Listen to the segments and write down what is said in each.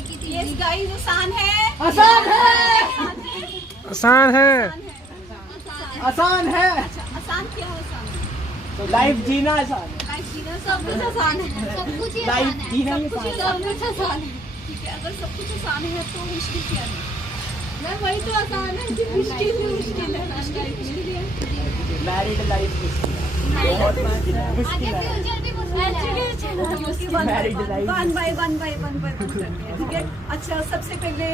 एक ही थी। Yes guys, आसान है। आसान है। आसान है। आसान है। अच्छा, आसान क्या है? आसान है लाइफ जीना आसान है। लाइफ जीना, सब कुछ आसान है। सब कुछ ही लाइफ आसान है। जीना ही सब कुछ आसान है। आसान है। ठीक है, अगर सब कुछ आसान है तो मुश्किल क्या है? मैं वही तो आसान है जो मुश्किल है, मुश्किल है, मुश्किल है। मैरिड लाइफ मुश्किल है, बहुत मुश्किल है, मुश्किल है। फ्यूचर भी मुश्किल है। Married life। One by one करते हैं, ठीक है। अच्छा, सबसे पहले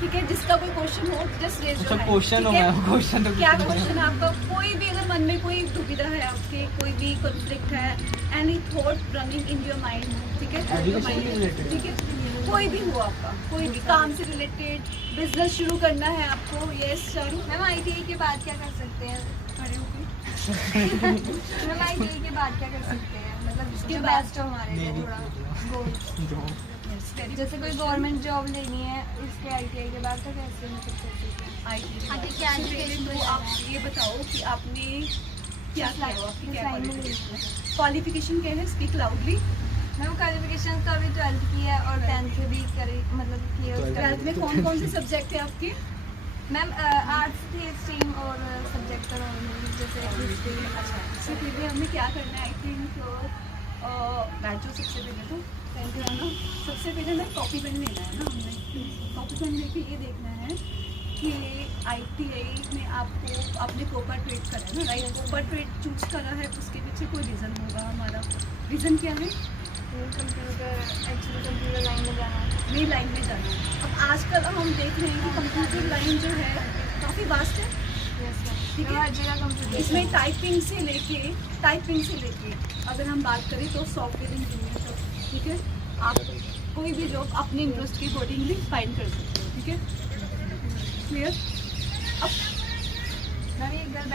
ठीक है, जिसका कोई क्वेश्चन हो just raise your hand. Question हो गया, क्वेश्चन तो क्या क्वेश्चन है आपका? कोई भी अगर मन में कोई दुविधा है आपके, कोई भी कॉन्फ्लिक्ट है, any thought running in your mind, ठीक है, Education से related। ठीक है, कोई भी हो आपका, कोई भी काम से रिलेटेड, बिजनेस शुरू करना है आपको। यस चारू, मैम आईटीआई के बाद क्या कर सकते हैं? खड़े होके मैम आईटीआई के बाद क्या कर सकते हैं? मतलब उसके जो बाद- बेस्ट हो हमारे लिए थोड़ा गोल। यस वेरी जैसे कोई गवर्नमेंट जॉब लेनी है इसके आईटीआई के बाद तो कैसे मतलब कर सकते हैं? आईटी क्या तो आप ये बताओ कि आपने क्या किया हो, आपकी क्या क्वालिफिकेशन क्या है? Speak loudly. मैम क्वालिफिकेशन तो अभी 12th की है और 10th भी करी, मतलब क्लियर ट्वेल्थ में कौन कौन से सब्जेक्ट है आपके? मैम आर्ट्स थी स्ट्रीम और सब्जेक्ट और जैसे हिस्ट्री। अच्छा, इससे पहले हमें क्या करना है? आई थिंक बैचो सबसे पहले तो पेन है ना, सबसे पहले ना कॉपी पेन लेना है ना हमने। कॉपी पेन लेके ये देखना है कि आईटीआई में आपको आपने कोपर ट्रेड करा है ना, राइट? कोपर ट्रेड चूज करा है, उसके पीछे कोई रीज़न होगा हमारा। रीज़न क्या है? कंप्यूटर, एक्चुअली कंप्यूटर लाइन में जाना है। नई लाइन में जाना है। अब आजकल हम देख रहे हैं कि कंप्यूटर लाइन जो है काफ़ी वास्ट है, ठीक है? हर जगह कंप्यूटर। इसमें टाइपिंग से लेके अगर हम बात करें तो सॉफ्टवेयर इंजीनियर तक, ठीक है, आप कोई भी जॉब अपने इंटरेस्ट के अकॉर्डिंगली फाइंड कर सकते हो, ठीक है, क्लियर?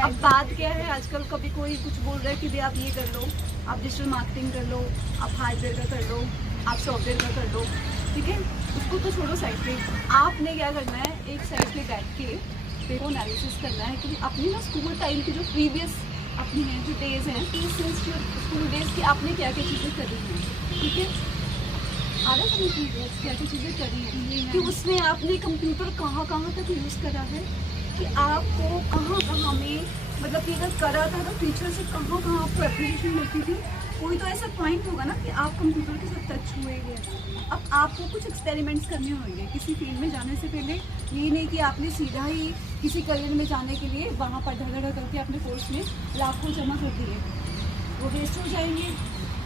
अब बात क्या है, आजकल कभी कोई कुछ बोल रहा है कि भाई आप ये कर लो, आप डिजिटल मार्केटिंग कर लो, आप हार्डवेयर का कर लो, आप सॉफ्टवेयर का कर लो, ठीक है, उसको तो छोड़ो साइड पे। आपने क्या करना है, एक साइड पे बैठ के देखो एनालिसिस करना है कि अपनी ना स्कूल टाइम की जो प्रीवियस अपनी हैं जो डेज हैं, सिंस योर स्कूल डेज की आपने क्या क्या चीज़ें करी हैं, ठीक है, आ रहा है क्या क्या चीज़ें करी हैं, कि उसमें आपने कंप्यूटर कहाँ कहाँ तक यूज़ करा है, कि आपको कहाँ में मतलब कि अगर करा था तो टीचर से कहाँ आपको एप्रिशिएशन मिलती थी। कोई तो ऐसा पॉइंट होगा ना कि आप कंप्यूटर के साथ टच हुए गए। अब आपको कुछ एक्सपेरिमेंट्स करने होंगे किसी फील्ड में जाने से पहले। ये नहीं कि आपने सीधा ही किसी करियर में जाने के लिए वहाँ पर धड़ करके अपने कोर्स में लाखों जमा कर दिए, वो वेस्ट हो जाएंगे,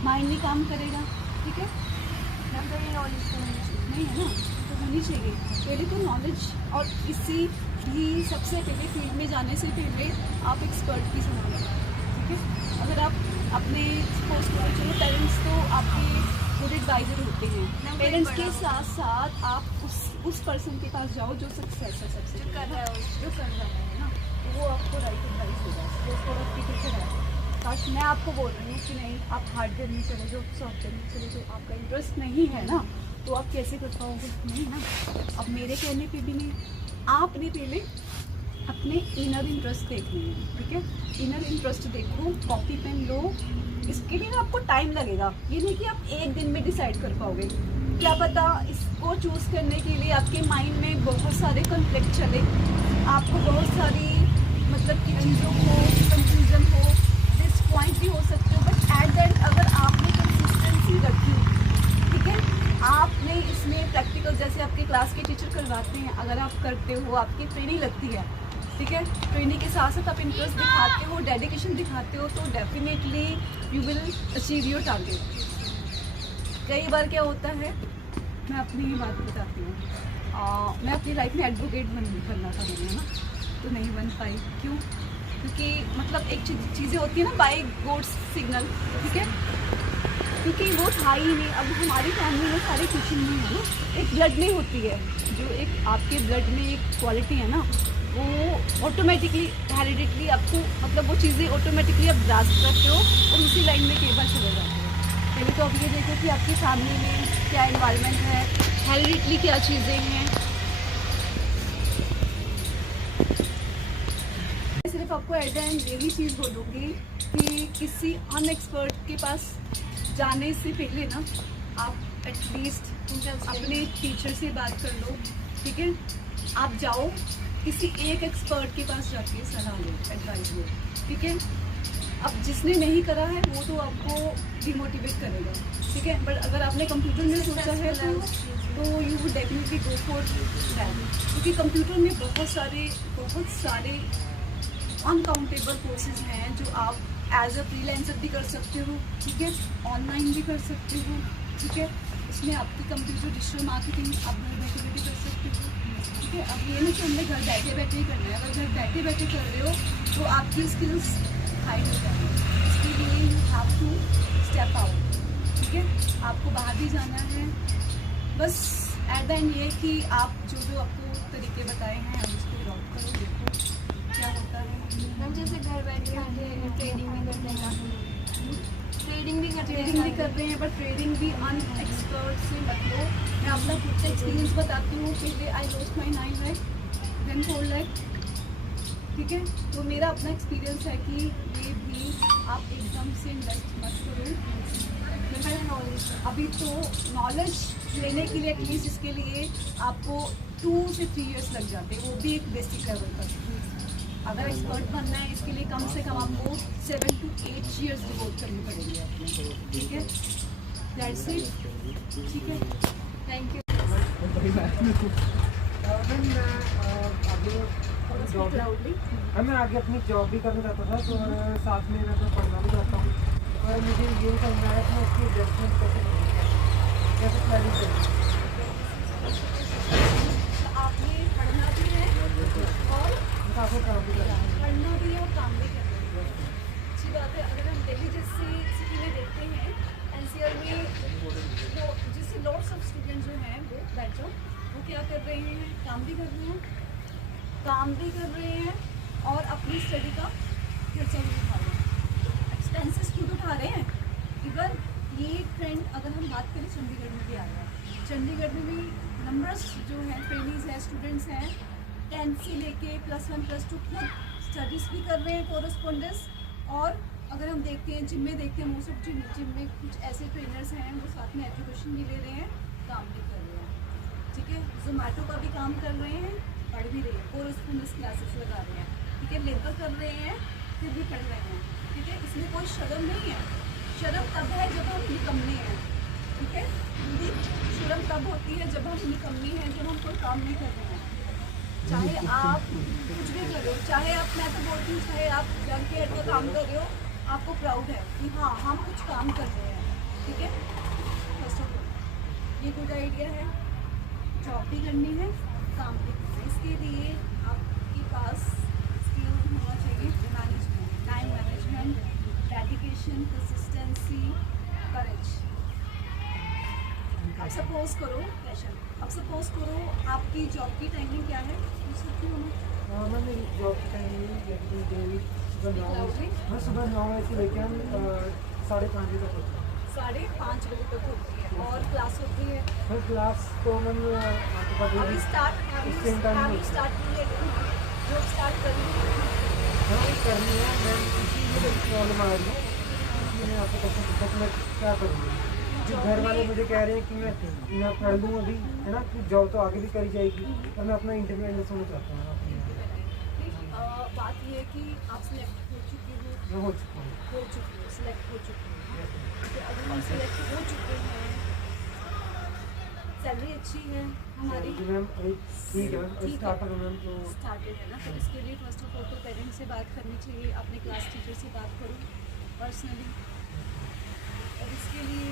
माइंड नहीं काम करेगा, ठीक है। नॉलेज नहीं है ना, तो होनी चाहिए पहले तो नॉलेज। और इसी भी सबसे पहले फील्ड में जाने से पहले आप एक्सपर्ट की सलाह लें, ठीक है। अगर आप अपने सपोज करो, चलो पेरेंट्स तो आपके खुद एडवाइजर होते हैं, पेरेंट्स के साथ साथ आप उस पर्सन के पास जाओ जो सक्सेस है, सबसे जो कर रहा है जो कर रहा है ना, तो वो आपको राइट एडवाइस देगा, वो प्रोडक्ट की टीचर है। काश मैं आपको बोल रही हूँ कि नहीं आप हार्डवेयर में चले जाओ, सॉफ्टवेयर में चले जाओ, आपका इंटरेस्ट नहीं है ना, तो आप कैसे कर पाओगे? नहीं ना। अब मेरे कहने पे भी नहीं, आपने पहले अपने इनर इंटरेस्ट देखने हैं, ठीक है। इनर इंटरेस्ट देखो, कॉपी पेन लो। इसके लिए ना आपको टाइम लगेगा, ये नहीं कि आप एक दिन में डिसाइड कर पाओगे। क्या पता इसको चूज़ करने के लिए आपके माइंड में बहुत सारे कॉन्फ्लिक्ट चले, आपको बहुत सारी मतलब की चीज़ों को कंफ्यूजन हो, डिसपॉइंट भी हो सकते हो, बट एट द एंड अगर आपने कंसिस्टेंसी रखी, ठीक है, आपने इसमें प्रैक्टिकल जैसे आपके क्लास के टीचर करवाते हैं, अगर आप करते हो, आपकी ट्रेनिंग लगती है, ठीक है, ट्रेनिंग के साथ साथ आप इंटरेस्ट दिखाते हो, डेडिकेशन दिखाते हो, तो definitely you will achieve your target. कई बार क्या होता है, मैं अपनी ही बात बताती हूँ, मैं अपनी लाइफ में एडवोकेट बनना था मैंने, है ना, तो नहीं बन पाई। क्यों? क्योंकि मतलब एक चीज़ें होती है ना, बाय गॉड्स सिग्नल, ठीक है, क्योंकि वो था ही नहीं। अब हमारी फैमिली में सारे टीचिंग नहीं है ना, एक ब्लड में होती है, जो एक आपके ब्लड में एक क्वालिटी है ना, वो ऑटोमेटिकली हेरिडिटली आपको मतलब वो चीज़ें ऑटोमेटिकली आप ग्रास्प करते हो और उसी लाइन में कई बार चले जाते हो। पहले तो आप ये देखो कि आपकी फैमिली में क्या एनवायरनमेंट है, हेरिडिटली क्या चीज़ें हैं। सिर्फ आपको एट द एंड यही चीज़ बोलूँगी कि किसी अनएक्सपर्ट के पास जाने से पहले ना आप एटलीस्ट अपने टीचर से बात कर लो, ठीक है। आप जाओ किसी एक एक्सपर्ट के पास जाके सलाह लो, एडवाइस लो, ठीक है। अब जिसने नहीं करा है वो तो आपको डिमोटिवेट करेगा, ठीक है। बट अगर आपने कंप्यूटर में सोचा है तो you would definitely go for that, क्योंकि कंप्यूटर में बहुत सारे अनकाउंटेबल कोर्सेज हैं जो आप एज अ फ्रीलांसर भी कर सकते हो, ठीक है, ऑनलाइन भी कर सकते हो, ठीक है। इसमें आपकी कंप्यूटर डिजिटल मार्केटिंग आप घर बैठे बैठे कर सकते हो, ठीक है। अब ये नहीं कि हमने घर बैठे बैठे ही करना है, अगर घर बैठे बैठे कर रहे हो तो आपकी स्किल्स हाई हो जाएगी। इसके लिए you have to step out, ठीक है। आपको बाहर भी जाना है, बस एट द एंड ये कि आप जो आपको तरीके बताए हैं आप उसको अडॉप्ट करो, देखो क्या होता है। हम जैसे घर बैठे बैठे ट्रेडिंग भी करते हैं, ट्रेडिंग भी कर रहे हैं, बट ट्रेडिंग भी अनएक्सपर्ट से मत लो। मैं अपना खुद से एक्सपीरियंस बताती हूँ। पहले I lost my 9 lakh then 4 lakh, ठीक है। तो मेरा अपना एक्सपीरियंस है कि ये भी आप एकदम से इन्वेस्ट मत करो। अभी तो नॉलेज लेने के लिए एटलीस्ट इसके लिए आपको 2 से 3 इयर्स लग जाते हैं, वो भी एक बेसिक लेवल पर। अगर एक्सपर्ट बनना है इसके लिए कम से कम आपको 7 to 8 इयर्स डिवोट करनी पड़ेगी आपको, ठीक है। दैट्स इट, ठीक है, थैंक यू। मैं आगे अपनी जॉब भी करना चाहता था, तो और साथ में मैं तो पढ़ना भी चाहता हूँ, और मुझे ये समझना है कि उसकी एडजस्टमेंट कैसे प्लानिंग करें। आपने पढ़ना भी है और आपको काम भी करना है। पढ़ना भी है और काम भी करना है, अच्छी बात है। अगर हम दिल्ली जैसी सिटी में देखते हैं, एनसीआर में जिससे लॉट्स ऑफ स्टूडेंट जो हैं वो बैचो वो क्या कर रहे हैं, काम भी कर रहे हैं और अपनी स्टडी का खर्चा भी उठा रहे हैं, एक्सपेंसेस खुद उठा रहे हैं। इवन ये ट्रेंड अगर हम बात करें चंडीगढ़ में भी आ रहा है। चंडीगढ़ में भी नंबर्स जो हैं ट्रेनीज हैं, स्टूडेंट्स हैं, 10th से लेके +1 +2 खुद स्टडीज़ भी कर रहे हैं, कोरस्पोंडेंस। और अगर हम देखते हैं जिम में देखते हैं मोस्ट ऑफ जिम में कुछ ऐसे ट्रेनर्स हैं वो साथ में एजुकेशन भी ले रहे हैं, काम भी कर रहे हैं, ठीक है। जोमेटो का भी काम कर रहे हैं, पढ़ भी रहे हैं, कोरस्पोंडेंस क्लासेस लगा रहे हैं, ठीक है। लेबर कर रहे हैं फिर भी पढ़ रहे हैं, ठीक है। इसमें कोई शर्म नहीं है। शर्म तब है जब हम निकम्मे हैं, ठीक है। हिंदी शर्म तब होती है जब हम निकम्मे हैं, जब हम कोई काम नहीं कर रहे हैं। चाहे आप कुछ भी कर रहे हो, चाहे आप, मैं तो बोलती हूँ, चाहे आप जंग के हेड का काम कर रहे हो, आपको प्राउड है कि हाँ हम कुछ काम कर रहे हैं, ठीक है। फर्स्ट ऑफ ऑल ये गुड आइडिया है, जॉब भी करनी है, काम भी करना है। इसके लिए आपके पास स्किल होना चाहिए, management, time management, dedication, consistency, courage. अब सपोज करो आपकी जॉब की टाइमिंग क्या है, मैं मेरी जॉब की टाइमिंग डेली सुबह 9 बजे से लेकर 5:30 बजे तक होती है। 5:30 बजे तक होती है और क्लास होती है। फिर क्लास तो मैम अभी स्टार्ट की है, जॉब स्टार्ट करनी है मैम, इसीलिए प्रॉब्लम आ रही है। मैंने आपको क्वेश्चन पूछा कि मैं क्या करूँगी। घर वाले मुझे कह रहे हैं कि मैं पढ़ लूँ अभी, है ना, कि जॉब तो आगे भी करी जाएगी, और मैं अपना इंडिपेंडेंस होना चाहता हूँ अपने। बात ये है कि आप सिलेक्ट हो चुके हो, मैं हो चुका हूँ, सिलेक्ट हो चुके हैं। तो अगर हम सिलेक्ट हो चुके हैं, सैलरी अच्छी है हमारी, मैम ठीक है मैम, स्टार्टर है मैम, तो स्टार्टेड है ना। तो इसके लिए फर्स्ट ऑफ ऑल तो पेरेंट्स से बात करनी चाहिए, अपने क्लास टीचर से बात करो पर्सनली, और इसके लिए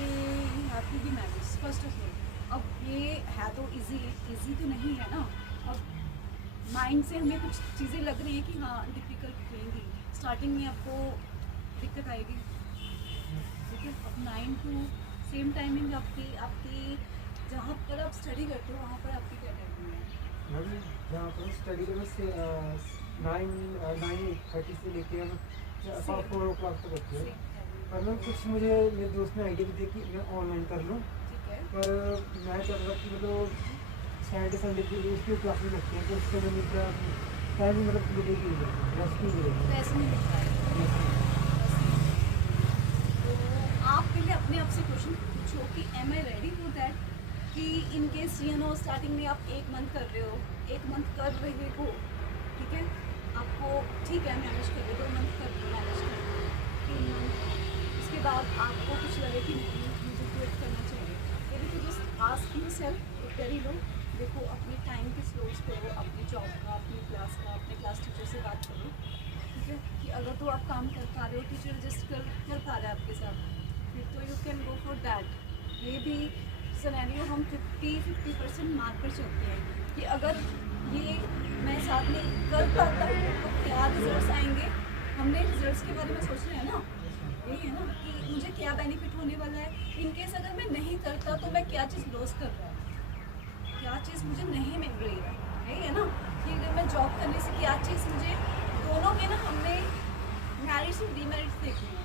you have to be manage first of all. अब ये है तो इजी तो नहीं है ना। अब माइंड से हमें कुछ चीज़ें लग रही हैं कि हाँ डिफ़िकल्ट रहेंगी, स्टार्टिंग में आपको दिक्कत आएगी, ठीक है। अब 9 to सेम टाइमिंग आपकी जहाँ पर आप स्टडी करते हो वहाँ पर आपकी क्या टाइमिंग है? मैम जहाँ पर स्टडी करें 9:30 से लेके 4 o'clock तक होती है। पर मैम कुछ मुझे मेरे दोस्त ने आइडिया भी दिया कि मैं ऑनलाइन कर लूँ, ठीक है। पर मैं चाह रहा कि मतलब सैटरडे संडे की उसकी क्लासेस लगती हैं, तो उससे मैंने क्या टाइमिंग मतलब मिलेगी, रेस्ट की मिलेगी। तो ऐसे नहीं मिलता है। तो आपके लिए अपने आप से क्वेश्चन पूछो कि am I ready for that, कि इन केस स्टार्टिंग में आप 1 मंथ कर रहे हो, 1 मंथ कर रहे हो, ठीक है, आपको ठीक है मैनेज कर रहे हो, 2 मंथ कर रहे हो मैनेज कर रहे हो, 3 मंथ, उसके बाद आपको कुछ लगे कि नहीं मुझे क्विट करना चाहिए, फिर तो जस्ट आस्क यू सेल्फ एक कर ही लो, देखो अपने टाइम के स्लोज करो, अपनी जॉब का, अपनी क्लास का, अपने क्लास टीचर से बात करो, ठीक है, कि अगर तो आप काम कर पा रहे हो, टीचर एडजस्ट कर पा रहे हैं आपके साथ, फिर तो you can go for that. ये भी सिनेरियो हम 50% मार्क पर चलते हैं कि अगर ये मैं साथ में कर पाता हूँ तो क्या रिजल्ट्स आएंगे, हमने रिजल्ट्स के बारे में सोच रहे हैं ना, यही है ना कि मुझे क्या बेनिफिट होने वाला है, इनकेस अगर मैं नहीं करता तो मैं क्या चीज़ लॉस कर रहा हूँ, क्या चीज़ मुझे नहीं मिल रही है, यही है ना कि अगर मैं जॉब करने से क्या चीज़ मुझे, दोनों के ना हमने मेरिट्स और डीमेरिट्स देखने हैं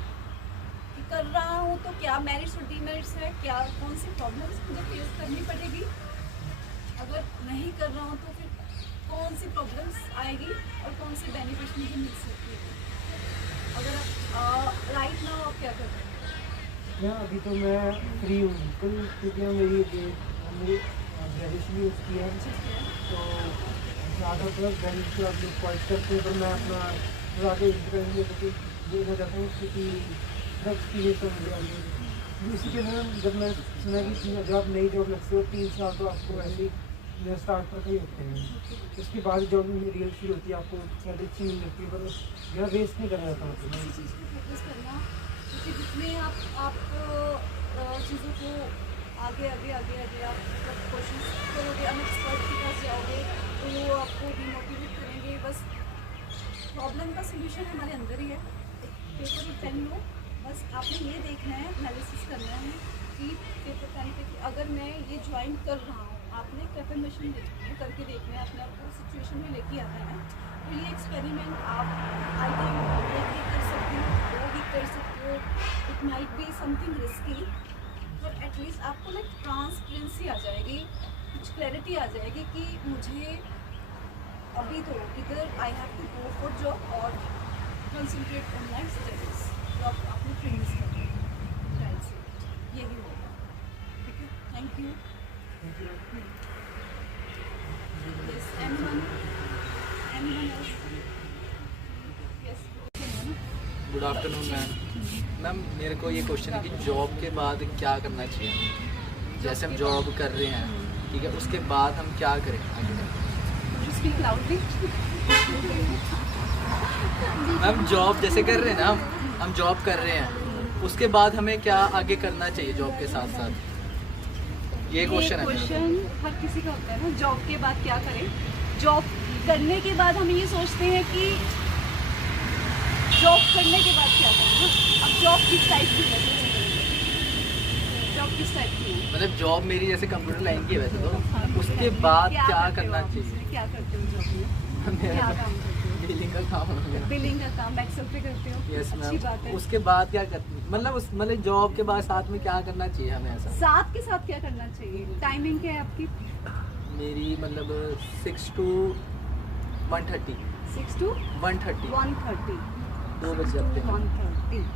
कि कर रहा हूँ तो क्या मेरिट्स और डीमेरिट्स है, क्या कौन सी प्रॉब्लम्स मुझे फेस करनी पड़ेगी, अगर नहीं कर रहा हूँ तो फिर कौन सी प्रॉब्लम्स आएगी और कौन सी बेनिफिट्स मुझे मिल सकती है। अगर आप राइट नाउ आप क्या कर रहे हैं? मैं अभी तो मैं फ्री हूँ बिल्कुल, क्योंकि मेरी ग्रेजुएशन यूज़ किया है, तो ज़्यादा प्लस बेनिफिट आप लोग पॉइंट करते हैं, पर मैं अपना ज़्यादा इंटरेस्ट क्योंकि देखना चाहता हूँ क्योंकि एक्सपीरियंस हो मुझे अभी इसी के दौरान जब मैं सुना कि जब आप नई जॉब लगती हो 3 साल तो आपको वैसे ही स्टार्ट पर ही होते हैं, उसके बाद जॉब रियल फील होती है, आपको सैलरी अच्छी मिल जाती है, पर मेरा वेस्ट नहीं करना चाहता हूँ। किसी चीज़ पर फोकस करना, क्योंकि जितने आप चीज़ों को आगे आप कोशिश करोगे, हम एक्सपर्ट के पास जाओगे तो वो आपको डिमोटिवेट करेंगे, बस प्रॉब्लम का सोल्यूशन हमारे अंदर ही है, पेपर और पेन लो, बस आपने ये देखना है, एनालिसिस करना है कि पेपर पेन पे कि अगर मैं ये ज्वाइन कर रहा हूँ, आपने कैफेमेशन करके देखना है, अपने आपको सिचुएशन में लेके आना है, तो ये एक्सपेरिमेंट आप आई थिंक 1 वीक कर सकते हो, 2 वीक कर सकते हो, it might be something risky, पर एटलीस्ट आपको लाइक ट्रांसपेरेंसी आ जाएगी, कुछ क्लैरिटी आ जाएगी कि मुझे अभी तो इधर I have to go for job और कंसंट्रेट ऑन माय स्टडीज, तो आप अपनी ट्रेनिंग्स करें, यही होगा, ठीक है, thank you. Yes, anyone else? Yes, good afternoon ma'am, मेरे को ये क्वेश्चन है कि जॉब के बाद क्या करना चाहिए, जैसे हम जॉब कर रहे हैं, ठीक है, उसके बाद हम क्या करें आगे? Speak loudly. मैम जॉब जैसे कर रहे हैं ना, हम जॉब कर रहे हैं, उसके बाद हमें क्या आगे करना चाहिए जॉब के साथ साथ, ये क्वेश्चन है। क्वेश्चन हर किसी का होता है ना, जॉब के बाद क्या करें। जॉब करने के बाद हम ये सोचते हैं कि जॉब करने के बाद क्या करें ना, अब जॉब किस टाइप की है, जॉब किस टाइप की है, मतलब जॉब मेरी जैसे कंप्यूटर लाइन की है वैसे तो, उसके बाद क्या करना चाहिए? क्या करते हो जॉब में, क्या काम करते हो? बिलिंग का काम हो गया। बिलिंग का काम एक्सेल पे करते हो? यस अच्छी बात मैम, है। उसके बाद क्या करते, मतलब जॉब के बाद साथ में क्या करना चाहिए हमें ऐसा? साथ के साथ क्या करना चाहिए? टाइमिंग क्या है आपकी? मेरी मतलब 6 to 1:30। 6 to 1:30 1:30। 2 बज जाते हैं। 1:30।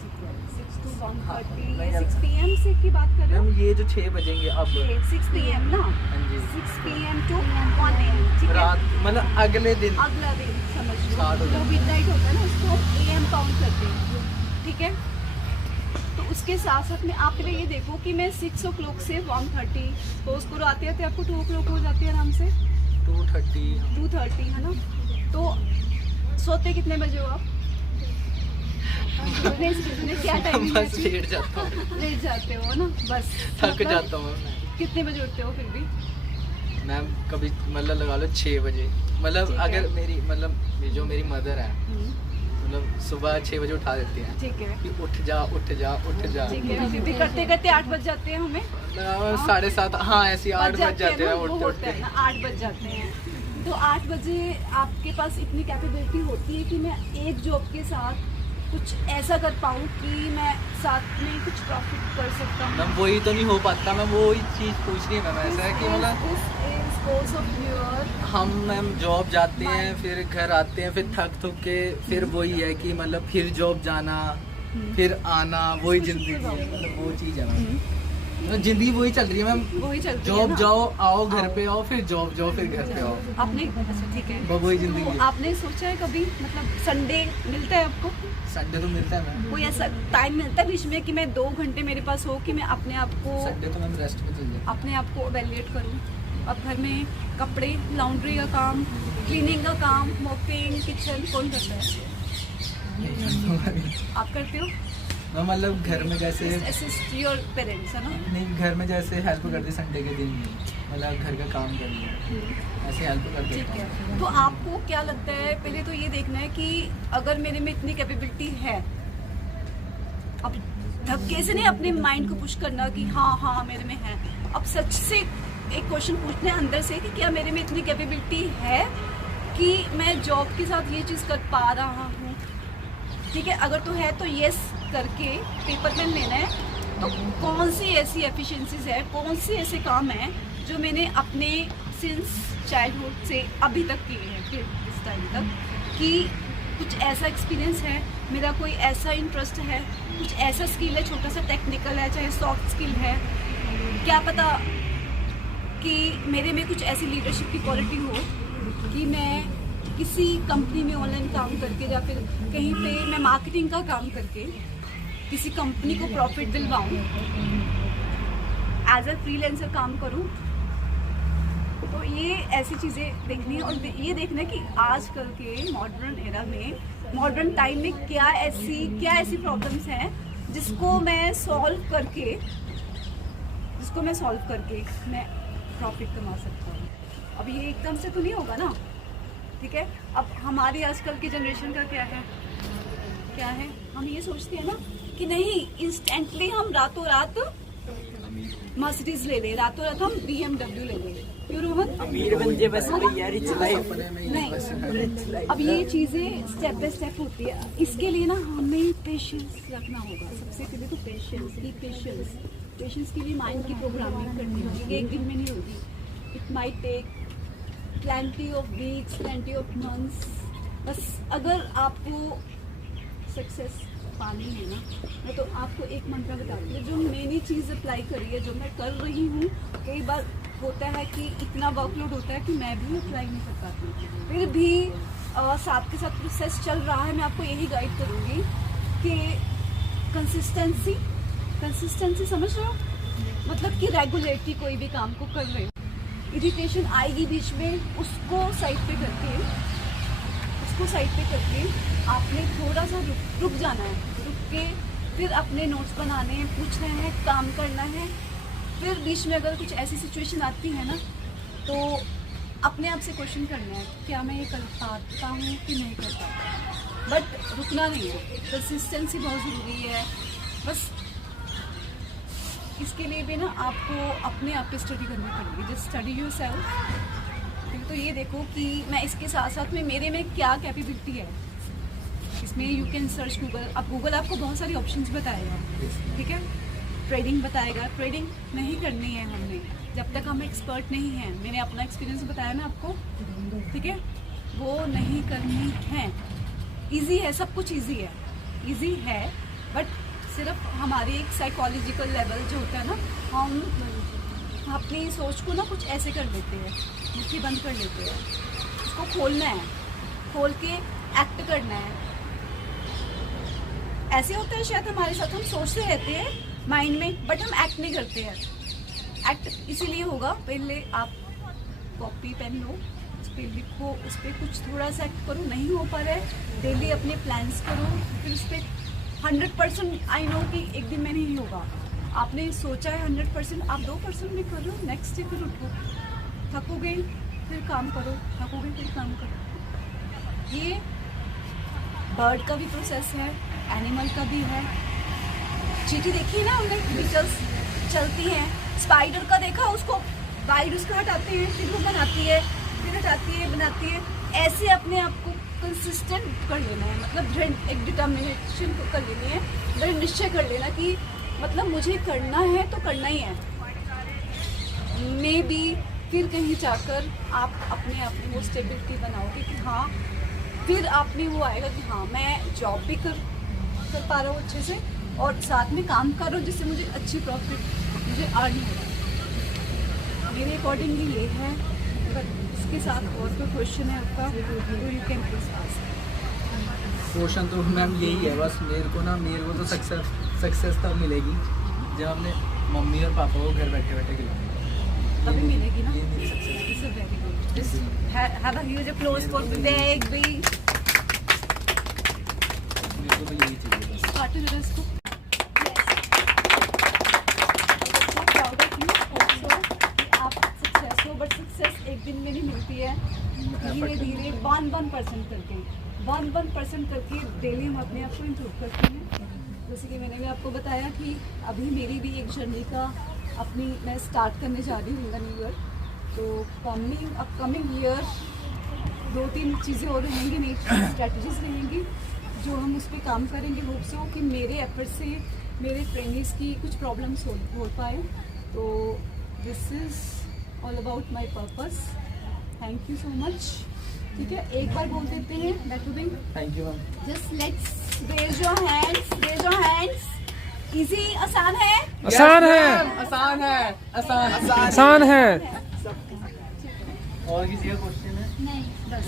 ठीक है, 6 to 1:30। हाँ, ये 6 PM से की बात कर रहे हो? मैम ये जो 6 बजेंगे अब, ये 6 PM ना? हाँ जी, 6 PM to 1 AM, ठीक है? रात मतलब अगले दिन अगला दिन समझ लो, स्टार्ट हो जो जाता है। मिडनाइट होता है ना उसको हम AM काउंट करते हैं, ठीक है? तो उसके साथ साथ में आप पहले ये देखो कि मैं 6 o'clock से 1:30, सपोज करो आते आते आपको 2 o'clock हो जाती है आराम से, 2:30 2:30 है ना, तो सोते कितने बजे हो आप? क्या टाइमिंग बस लेट जाता हूँ, लेट जाते हो ना, बस थक मतलब जाता हूँ मैं। कितने बजे उठते हो फिर भी? मैम कभी मतलब लगा लो 6 बजे, मतलब ठीक है। अगर मेरी मतलब जो मेरी मदर है मतलब सुबह 6 बजे उठा देती हैं ठीक है, कि उठ जा उठ जा उठ जा, ठीक है, फिर भी करते करते 8 बज जाते हैं हमें, 7:30 हाँ ऐसे 8 बज जाते हैं ना, वो उठते होता है उठते। ना 8 बज जाते हैं, तो 8 बजे आपके पास इतनी कैपेबिलिटी होती है कि मैं एक जॉब के साथ कुछ ऐसा कर पाऊँ कि मैं साथ में कुछ प्रॉफिट कर सकता हूँ। मैम वही तो नहीं हो पाता, मैं वही चीज़ पूछ रही है मैम, ऐसा है कि मतलब हम मैम जॉब जाते हैं, फिर घर आते हैं, फिर थक के फिर वही है कि मतलब फिर जॉब जाना, फिर आना, वही जिंदगी है, मतलब वो चीज़ है मैम। मतलब जिंदगी वही चल रही है मैम, वही चल रही है जॉब ना। जाओ, आओ घर पे आओ, फिर जॉब जाओ, फिर घर पे आओ, आपने अच्छा ठीक है, वही जिंदगी तो है। आपने सोचा है कभी मतलब संडे मिलता है आपको, संडे तो मिलता है मैम, कोई ऐसा टाइम मिलता है बीच में कि मैं 2 घंटे मेरे पास हो कि मैं अपने आप को संडे तो मैम रेस्ट में चल जाए। अपने आप को एवेल्युएट करूं? अब घर में कपड़े, लॉन्ड्री का काम, क्लीनिंग का काम, मॉपिंग, किचन कौन करता है? आप करते हो? मैम मतलब घर में जैसे असिस्ट योर पेरेंट्स है ना? नहीं, घर में जैसे हेल्प करते संडे के दिन, मतलब घर का काम कर लिया, ऐसे हेल्प कर ठीक देता हूँ। है, तो आपको क्या लगता है, पहले तो ये देखना है कि अगर मेरे में इतनी कैपेबिलिटी है, अब धक्के से नहीं अपने माइंड को पुश करना कि हाँ मेरे में है, अब सच से एक क्वेश्चन पूछना है अंदर से कि क्या मेरे में इतनी कैपेबिलिटी है कि मैं जॉब के साथ ये चीज़ कर पा रहा हूँ। ठीक है, अगर तो है तो यस करके पेपर पेन लेना है, तो कौन सी ऐसी एफिशिएंसीज है, कौन सी ऐसे काम है जो मैंने अपने सिंस चाइल्डहुड से अभी तक किए हैं, फिर इस टाइम तक, कि कुछ ऐसा एक्सपीरियंस है, मेरा कोई ऐसा इंटरेस्ट है, कुछ ऐसा स्किल है, छोटा सा टेक्निकल है, चाहे सॉफ्ट स्किल है, क्या पता कि मेरे में कुछ ऐसी लीडरशिप की क्वालिटी हो कि मैं किसी कंपनी में ऑनलाइन काम करके या फिर कहीं पे मैं मार्केटिंग का काम करके किसी कंपनी को प्रॉफिट दिलवाऊं, एज अ फ्रीलांसर काम करूं। तो ये ऐसी चीज़ें देखनी है, और ये देखना है कि आजकल के मॉडर्न एरा में, मॉडर्न टाइम में क्या ऐसी प्रॉब्लम्स हैं जिसको मैं सॉल्व करके मैं प्रॉफिट कमा सकता हूँ। अब ये एकदम से तो नहीं होगा ना, ठीक है। अब हमारी आजकल की जनरेशन का क्या है, हम ये सोचते हैं ना कि नहीं, इंस्टेंटली हम रातों रात मर्सिडीज ले ले, रातों रात हम BMW ले ले, क्यों रोहन? अमीर बन जे बस भैया, रिच लाइफ नहीं, अब ये चीज़ें स्टेप बाय स्टेप होती है। इसके लिए ना हमें पेशेंस रखना होगा। सबसे पहले तो पेशेंस के लिए माइंड की प्रोग्रामिंग करनी होगी, एक दिन में नहीं होगी। It might take plenty of weeks, plenty of months। बस अगर आपको सक्सेस पानी है ना, मैं तो आपको एक मंत्र बताती हूँ, जो मैंने चीज़ अप्लाई करी है, जो मैं कर रही हूँ। कई बार होता है कि इतना वर्कलोड होता है कि मैं भी अप्लाई नहीं कर पाती, फिर भी साथ के साथ प्रोसेस चल रहा है। मैं आपको यही गाइड करूँगी कि कंसिस्टेंसी समझ रहे हो, मतलब कि रेगुलरिटी, कोई भी काम को कर रहे हो, इरिटेशन आएगी बीच में, उसको साइड पे करके आपने थोड़ा सा रुक जाना है, रुक के फिर अपने नोट्स बनाने हैं, पूछना है, काम करना है। फिर बीच में अगर कुछ ऐसी सिचुएशन आती है ना, तो अपने आप से क्वेश्चन करना है, क्या मैं ये कर पाता हूँ कि नहीं कर पाता। बट रुकना नहीं है, कंसिस्टेंसी बहुत ज़रूरी है। बस इसके लिए भी ना आपको अपने आप पे स्टडी करनी पड़ेगी, जस्ट स्टडी योरसेल्फ। तो ये देखो कि मैं इसके साथ साथ में मेरे में क्या कैपेबिलिटी है, इसमें यू कैन सर्च गूगल। अब गूगल आपको बहुत सारी ऑप्शंस बताएगा, ठीक है। ट्रेडिंग बताएगा, ट्रेडिंग नहीं करनी है हमने जब तक हम एक्सपर्ट नहीं हैं। मैंने अपना एक्सपीरियंस बताया ना आपको, ठीक है, वो नहीं करनी है। ईजी है, सब कुछ ईजी है, बट सिर्फ हमारी एक साइकोलॉजिकल लेवल जो होता है ना, हम अपनी सोच को ना कुछ ऐसे कर देते हैं, मुट्ठी बंद कर लेते हैं। उसको खोलना है, खोल के एक्ट करना है। ऐसे होता है शायद हमारे साथ, हम सोचते रहते हैं माइंड में, बट हम एक्ट नहीं करते हैं। एक्ट इसीलिए होगा, पहले आप कॉपी पेन लो, उस पर लिखो, उस पर कुछ थोड़ा सा एक्ट करो। नहीं हो पा रहा है, डेली अपने प्लान्स करो, फिर उस पर 100% आई नो कि एक दिन में नहीं होगा। आपने सोचा है 100%, आप 2% भी कर लो, नेक्स्ट डे फिर उठो, थकोगे फिर काम करो, थकोगे फिर काम करो। ये बर्ड का भी प्रोसेस है, एनिमल का भी है। चींटी देखी है ना हमने, बीटल्स चलती हैं। स्पाइडर का देखा, उसको वाइड उसका हटाते हैं, फिर वो बनाती है, फिर हटाती है, बनाती है। ऐसे अपने आप को कंसिस्टेंट कर लेना है, मतलब एक डिटर्मिनेशन कर लेनी है, दृढ़ निश्चय कर लेना कि मतलब मुझे करना है तो करना ही है। मे बी फिर कहीं जाकर आप अपने आप में वो स्टेबिलिटी बनाओगे कि हाँ, फिर आप में वो आएगा कि हाँ मैं जॉब भी कर कर पा रहा हूँ अच्छे से, और साथ में काम कर रहा हूँ जिससे मुझे अच्छी प्रॉफिट मुझे अर्न हो रहा है। मेरे अकॉर्डिंगली ये है। अगर इसके साथ और कोई क्वेश्चन है आपका तो you can please ask. Question तो मैम यही है बस, मेरे को तो सक्सेस तब मिलेगी जब हमने मम्मी और पापा को घर बैठे बैठे खिलाएंगे। अभी मिलेगी ना। ये मेरी success It's a very good. Just have a huge applause for Vivek. मेरे को तो यही चाहिए बस। पार्टी जरा इसको। So proud of you also कि आप सक्सेस हो, बट सक्सेस एक दिन में नहीं मिलती है। धीरे धीरे 1% करके 1% करके डेली हम अपने आप को इम्प्रूव करते हैं। जैसे कि मैंने भी आपको बताया कि अभी मेरी भी एक जर्नी का अपनी मैं स्टार्ट करने जा रही हूँ इन द न्यू ईयर। तो अपकमिंग ईयर 2-3 चीज़ें और रहेंगी, नई स्ट्रेटजीज रहेंगी जो हम उस पर काम करेंगे। होप सो कि मेरे एफर्ट से मेरे ट्रेनिंग्स की कुछ प्रॉब्लम्स हो पाए। तो this is all about my purpose. Thank you so much. ठीक है, एक बार बोल देते हैं back to back. Thank you ma'am. Just let's raise your hands. Easy, आसान है। आसान है, आसान है, आसान आसान है। और किसी का क्वेश्चन है? नहीं, बस